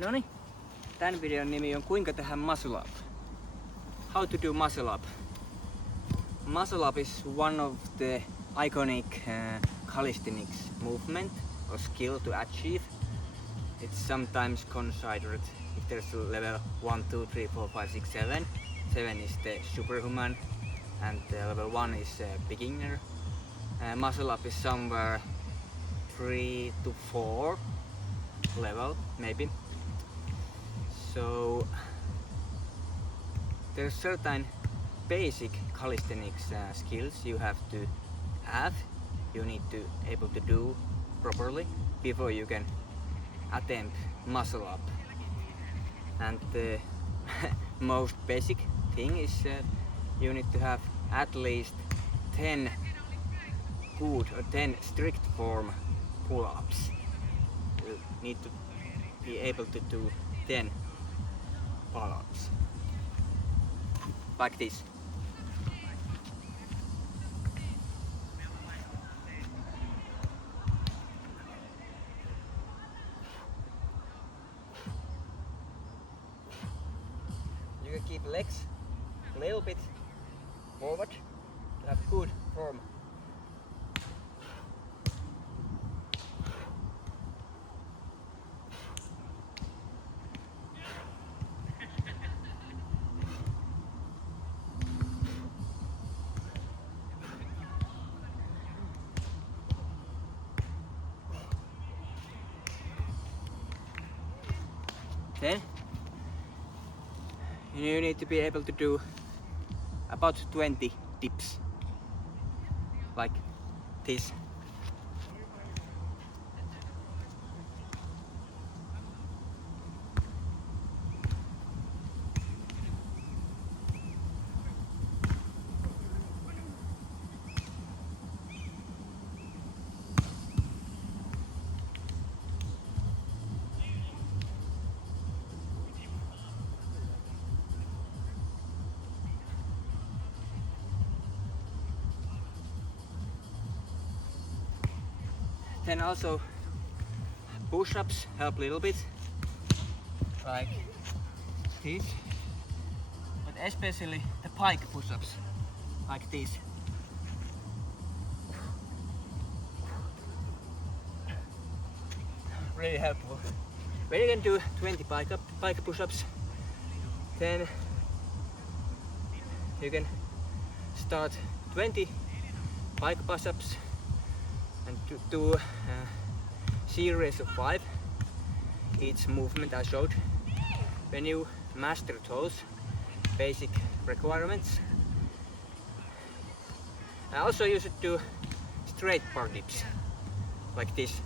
Noniin, tämän videon nimi on kuinka tehdä muscle up. How to do muscle up. Muscle up is one of the iconic calisthenics movement or skill to achieve. It's sometimes considered, if there's a level 1, 2, 3, 4, 5, 6, 7. 7 is the superhuman and level 1 is beginner. Muscle up is somewhere 3 to 4 level maybe. So there's certain basic calisthenics skills you have to have. You need to able to do properly before you can attempt muscle up. And the most basic thing is you need to have at least 10 good or 10 strict form pull-ups. You need to be able to do 10 pull-ups like this. You can keep legs a little bit forward to have good form. Then you need to be able to do about 20 dips like this. Then also push-ups help a little bit, like this, but especially the pike push-ups, like this. Really helpful. When you can do 20 pike push-ups, then you can start 20 pike push-ups and do a series of 5 each movement I showed. When you master those basic requirements, and also you should do straight bar dips like this.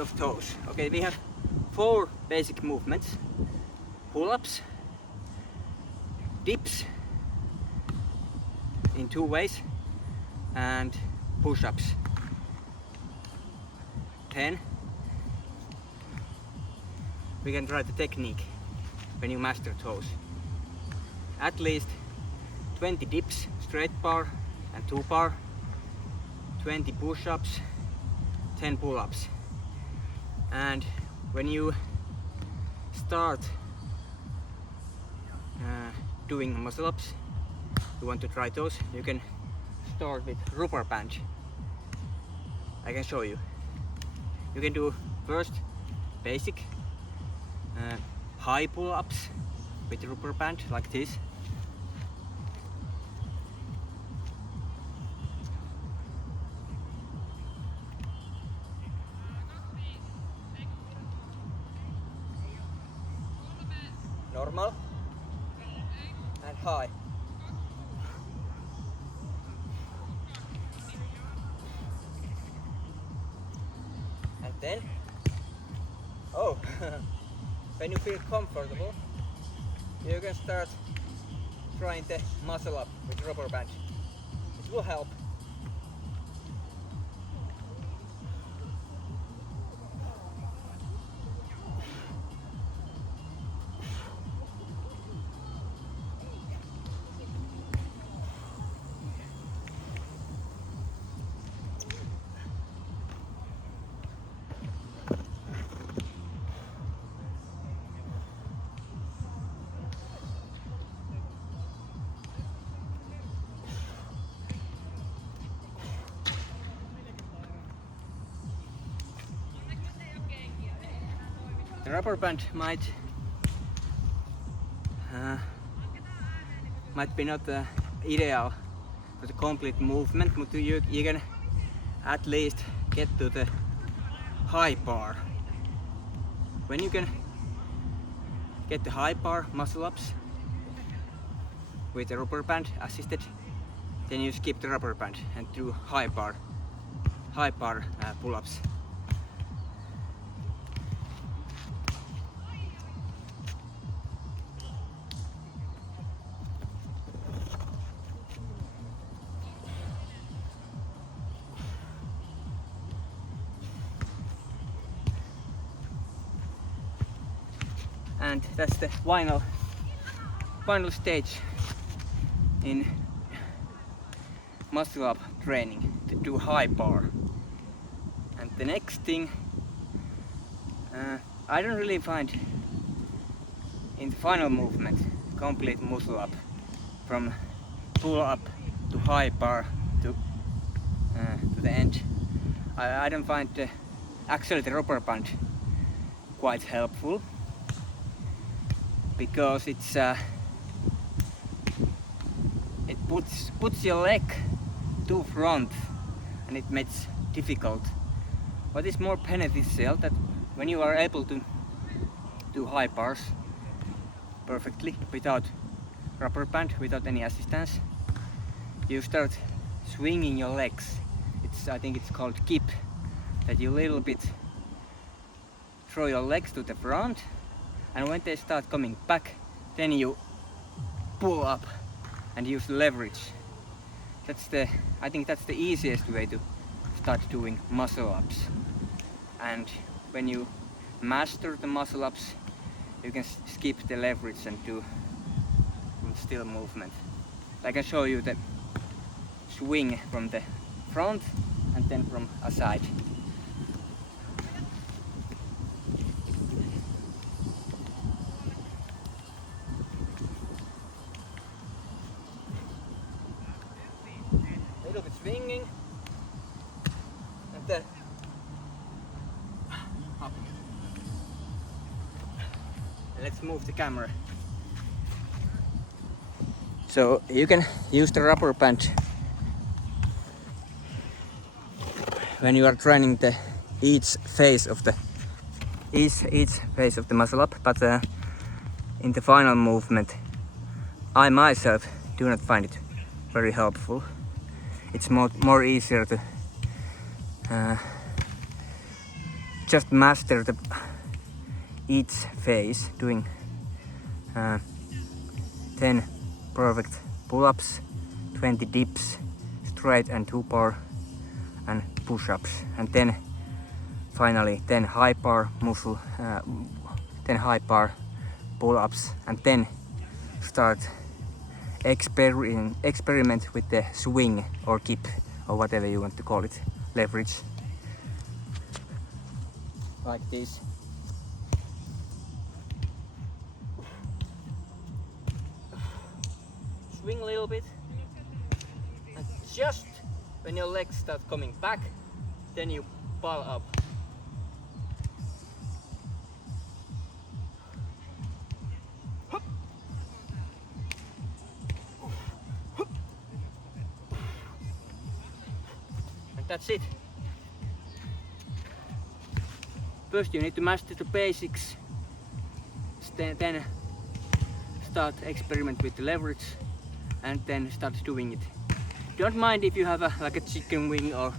Of those. Okay, we have 4 basic movements: pull-ups, dips in 2 ways, and push-ups. Then we can try the technique when you master those. At least 20 dips, straight bar and 2 bar, 20 push-ups, 10 pull-ups. And when you start doing muscle ups, you want to try those, you can start with rubber band. I can show you. You can do first basic high pull-ups with rubber band like this. Normal and high. And then, when you feel comfortable, you can start trying the muscle up with rubber band. It will help. The rubber band might be not ideal for the complete movement, but you can at least get to the high bar. When you can get the high bar muscle ups with the rubber band assisted, then you skip the rubber band and do high bar pull-ups. And that's the final stage in muscle up training, to do high bar. And the next thing, I don't really find in the final movement complete muscle up from pull up to high bar to the end. I don't find actually the rubber band quite helpful, because it puts your leg to front and it makes difficult. What is more beneficial, that when you are able to do high bars perfectly without rubber band, without any assistance, you start swinging your legs. I think it's called kip, that you little bit throw your legs to the front, and when they start coming back, then you pull up and use leverage. I think that's the easiest way to start doing muscle ups. And when you master the muscle ups, you can skip the leverage and do still movement. I can show you the swing from the front and then from aside. Little bit swinging and then up. And let's move the camera. So you can use the rubber band when you are training each phase of the muscle up, but in the final movement, I myself do not find it very helpful. It's more easier to just master each phase, doing 10 perfect pull-ups, 20 dips, straight and 2 bar, and push-ups, and then finally 10 high bar pull-ups, and then start experiment with the swing or kip or whatever you want to call it, leverage, like this. Swing a little bit, and just when your legs start coming back, then you pull up. And that's it. First you need to master the basics, then start experiment with the leverage, and then start doing it. Don't mind if you have like a chicken wing or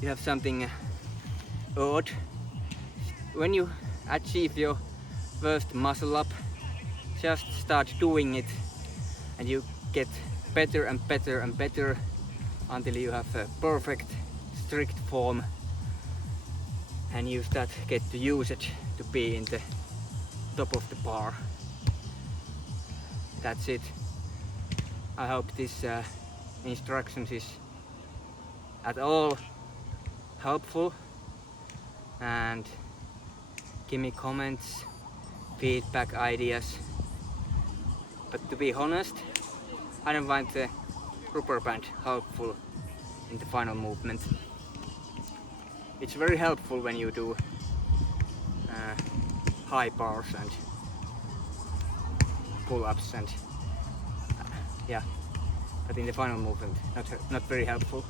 you have something odd. When you achieve your first muscle up, just start doing it, and you get better and better and better, until you have a perfect strict form, and you get to use it to be in the top of the bar. That's it. I hope this instructions is at all helpful, and give me comments, feedback, ideas. But to be honest, I don't find the rubber band helpful in the final movement. It's very helpful when you do high bars and pull-ups and yeah, but in the final movement, not very helpful.